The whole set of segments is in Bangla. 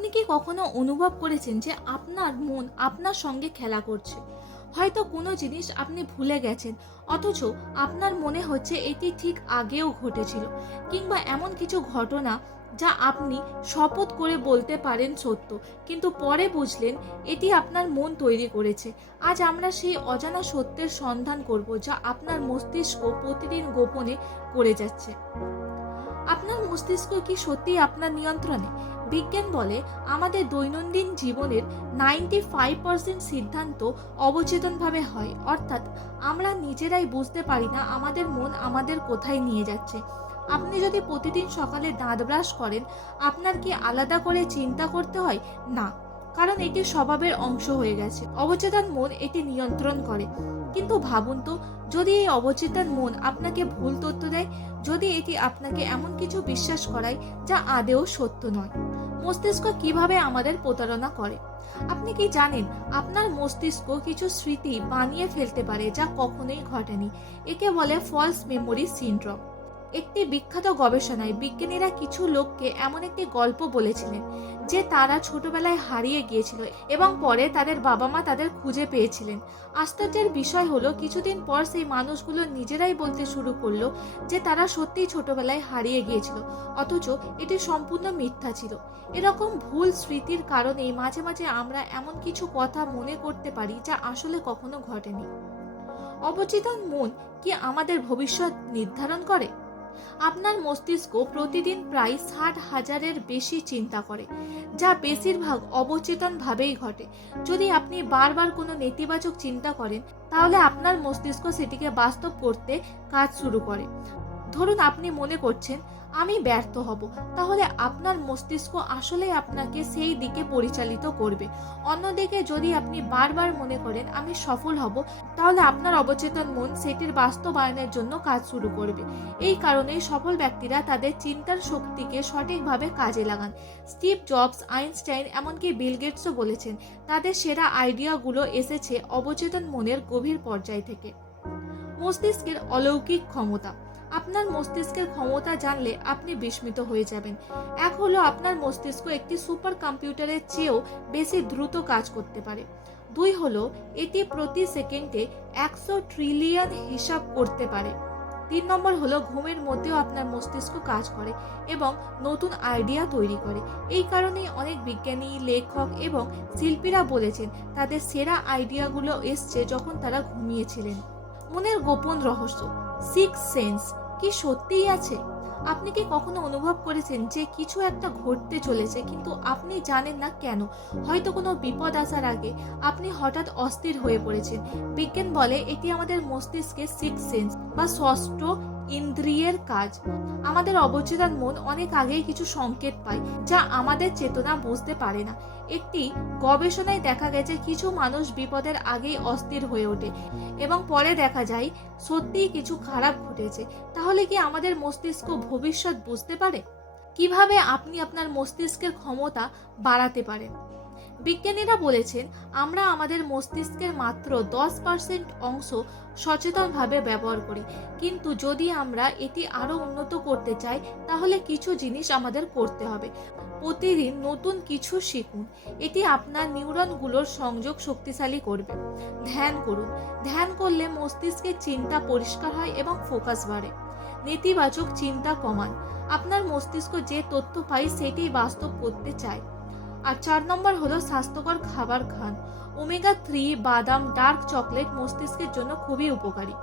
আপনি কি কখনো অনুভব করেছেন যে আপনার মন আপনার সঙ্গে খেলা করছে? হয়তো কোনো জিনিস আপনি ভুলে গেছেন, অথচ আপনার মনে হচ্ছে এটি ঠিক আগেও ঘটেছিল, কিংবা এমন কিছু ঘটনা যা আপনি শপথ করে বলতে পারেন সত্য, কিন্তু পরে বুঝলেন এটি আপনার মন তৈরি করেছে। আজ আমরা সেই অজানা সত্যের সন্ধান করব যা আপনার মস্তিষ্ক প্রতিদিন গোপনে করে যাচ্ছে। আপনার মস্তিষ্ক কি সত্যি আপনার নিয়ন্ত্রণে? বিজ্ঞান বলে আমাদের দৈনন্দিন জীবনের নাইনটি ফাইভ পার্সেন্ট সিদ্ধান্ত অবচেতনভাবে হয়। অর্থাৎ আমরা নিজেরাই বুঝতে পারি না আমাদের মন আমাদের কোথায় নিয়ে যাচ্ছে। আপনি যদি প্রতিদিন সকালে দাঁত ব্রাশ করেন, আপনার কি আলাদা করে চিন্তা করতে হয়? না। কারণ এটি স্বভাবের অংশ হয়ে গেছে। অবচেতন মন এটি নিয়ন্ত্রণ করে। কিন্তু ভাবুন তো, যদি এই অবচেতন মন আপনাকে ভুল তথ্য দেয়, যদি এটি আপনাকে এমন কিছু বিশ্বাস করায় যা আদেও সত্য নয়, মস্তিষ্ক কীভাবে আমাদের প্রতারণা করে? আপনি কি জানেন, আপনার মস্তিষ্ক কিছু স্মৃতি বানিয়ে ফেলতে পারে যা কখনোই ঘটেনি, একে বলে ফলস মেমোরি সিনড্রোম একটি বিখ্যাত গবেষণায় বিজ্ঞানীরা কিছু লোককে এমন একটি গল্প বলেছিলেন, যে তারা ছোটবেলায় হারিয়ে গিয়েছিল এবং পরে তাদের বাবা মা তাদের খুঁজে পেয়েছিলেন। আশ্চর্যের বিষয় হলো, কিছুদিন পর সেই মানুষগুলো নিজেরাই বলতে শুরু করল যে তারা সত্যিই ছোটবেলায় হারিয়ে গিয়েছিল, অথচ এটি সম্পূর্ণ মিথ্যা ছিল। এরকম ভুল স্মৃতির কারণেই মাঝে মাঝে আমরা এমন কিছু কথা মনে করতে পারি যা আসলে কখনো ঘটেনি। অবচেতন মন কি আমাদের ভবিষ্যৎ নির্ধারণ করে? আপনার মস্তিষ্ক প্রতিদিন প্রায় ষাট হাজারের বেশি চিন্তা করে, যা বেশিরভাগ অবচেতনভাবেই ঘটে। যদি আপনি বারবার কোনো নেতিবাচক চিন্তা করেন, তাহলে আপনার মস্তিষ্ক সেটিকে বাস্তব করতে কাজ শুরু করে। ধরুন আপনি মনে করছেন, আমি ব্যর্থ হব, তাহলে আপনার মস্তিষ্ক আসলে আপনাকে সেই দিকে পরিচালিত করবে। অন্যদিকে যদি আপনি বারবার মনে করেন, আমি সফল হব, তাহলে আপনার অবচেতন মন সেটির বাস্তবায়নের জন্য কাজ শুরু করবে। এই কারণেই সফল ব্যক্তিরা তাদের চিন্তার শক্তিকে সঠিকভাবে কাজে লাগান। স্টিভ জবস, আইনস্টাইন, এমনকি বিল গেটসও বলেছেন, তাদের সেরা আইডিয়াগুলো এসেছে অবচেতন মনের গভীর পর্যায় থেকে। মস্তিষ্কের অলৌকিক ক্ষমতা। আপনার মস্তিষ্কের ক্ষমতা জানলে আপনি বিস্মিত হয়ে যাবেন। এক হলো আপনার মস্তিষ্ক একটি সুপার কম্পিউটারের চেয়েও বেশি দ্রুত কাজ করতে পারে। দুই হলো এটি প্রতি সেকেন্ডে একশো ট্রিলিয়ন হিসাব করতে পারে। তিন নম্বর হলো ঘুমের মধ্যেও আপনার মস্তিষ্ক কাজ করে এবং নতুন আইডিয়া তৈরি করে। এই কারণেই অনেক বিজ্ঞানী, লেখক এবং শিল্পীরা বলেছেন, তাদের সেরা আইডিয়াগুলো এসছে যখন তারা ঘুমিয়েছিলেন। মনের গোপন রহস্য সিক্স সেন্স কি সত্যিই আছে? আপনি কি কখনো অনুভব করেছেন যে কিছু একটা ঘটতে চলেছে কিন্তু আপনি জানেন না কেন? হয়তো কোনো বিপদ আসার আগে আপনি হঠাৎ অস্থির হয়ে পড়েছেন। বিজ্ঞান বলে এটি আমাদের মস্তিষ্কের সিক্স সেন্স বা ষষ্ঠ ইন্দ্রিয়ের কাজ। আমাদের অবচেতন মন অনেক আগেই কিছু সংকেত পায়, যা আমাদের চেতনা বুঝতে পারে না। একটি গবেষণায় দেখা গেছে, কিছু মানুষ বিপদের আগেই অস্থির হয়ে ওঠে এবং পরে দেখা যায়, সত্যিই কিছু খারাপ ঘটেছে। তাহলে কি আমাদের মস্তিষ্ক ভবিষ্যৎ বুঝতে পারে? কীভাবে আপনি আপনার মস্তিষ্কের ক্ষমতা বাড়াতে পারেন? বিজ্ঞানীরা বলেছেন, আমরা আমাদের মস্তিষ্কের মাত্র দশ পার্সেন্ট অংশ সচেতনভাবে ব্যবহার করি। কিন্তু যদি আমরা এটি আরও উন্নত করতে চাই, তাহলে কিছু জিনিস আমাদের করতে হবে। প্রতিদিন নতুন কিছু শিখুন। এটি আপনার নিউরনগুলোর সংযোগ শক্তিশালী করবে। ধ্যান করুন। ধ্যান করলে মস্তিষ্কের চিন্তা পরিষ্কার হয় এবং ফোকাস বাড়ে। নেতিবাচক চিন্তা কমান। আপনার মস্তিষ্ক যে তথ্য পায় সেটি বাস্তব করতে চায়। আর চার নম্বর হলো স্বাস্থ্যকর খাবার খান। ওমেগা থ্রি, বাদাম, ডার্ক চকলেট মস্তিষ্কের জন্য খুবই উপকারী।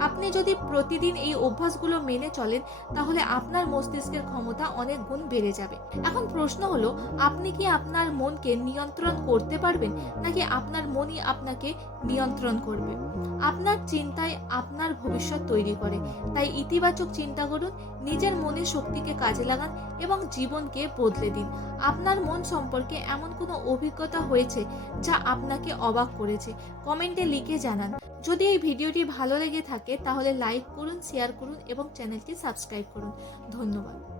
আপনি যদি প্রতিদিন এই অভ্যাসগুলো মেনে চলেন, তাহলে আপনার মস্তিষ্কের ক্ষমতা অনেক গুণ বেড়ে যাবে। এখন প্রশ্ন হলো, আপনি কি আপনার মনকে নিয়ন্ত্রণ করতে পারবেন, নাকি আপনার মনই আপনাকে নিয়ন্ত্রণ করবে? আপনার চিন্তায় আপনার ভবিষ্যৎ তৈরি করে। তাই ইতিবাচক চিন্তা করুন, নিজের মনের শক্তিকে কাজে লাগান এবং জীবনকে বদলে দিন। আপনার মন সম্পর্কে এমন কোনো অভিজ্ঞতা হয়েছে, যা আপনাকে অবাক করেছে? কমেন্টে লিখে জানান। যদি এই ভিডিওটি ভালো লেগে থাকে, তাহলে লাইক করুন শেয়ার করুন এবং চ্যানেলটি সাবস্ক্রাইব করুন। ধন্যবাদ।